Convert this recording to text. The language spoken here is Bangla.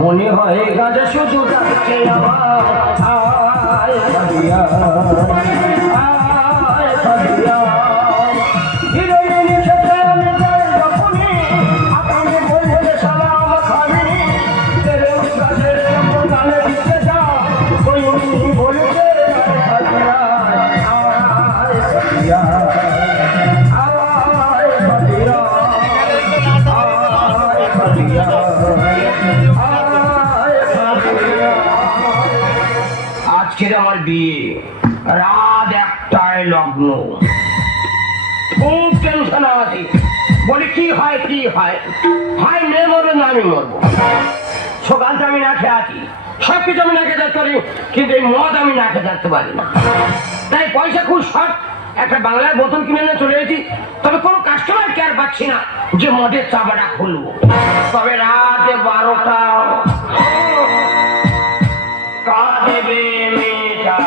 মনে হয় গাজা শুধু ডাকছে আমার আয় পাবিয়া আয় পাবিয়া হিরোইনের সাথে আমি যাই যখনই আপনি বলতে সালাম খাবি তেরে গাছের গানে দিতে যাও ওই বলতে পাবিয়া আয় পাবিয়া আয় পাবিয়া আয় পাবিয়া আজকের আমার বিয়ে রাত 1টায় লগ্ন খুব টেনশন আছে বলি কি হয় হয় মেয়ে মরবে না আমি মরবো সকালটা আমি না খেয়ে আছি সবকিছু আমি না খেতে পারি কিন্তু এই মদ আমি না খেতে থাকতে পারি না তাই পয়সা খুব শর্ট একটা বাংলার বোতল কিনে নিয়ে চলে এসেছি তবে কোনো কাস্টমার কেয়ার পাচ্ছি না যে মদের চাপাটা খুলবো তবে রাতে 12টা কাঁদেবে মেয়েটা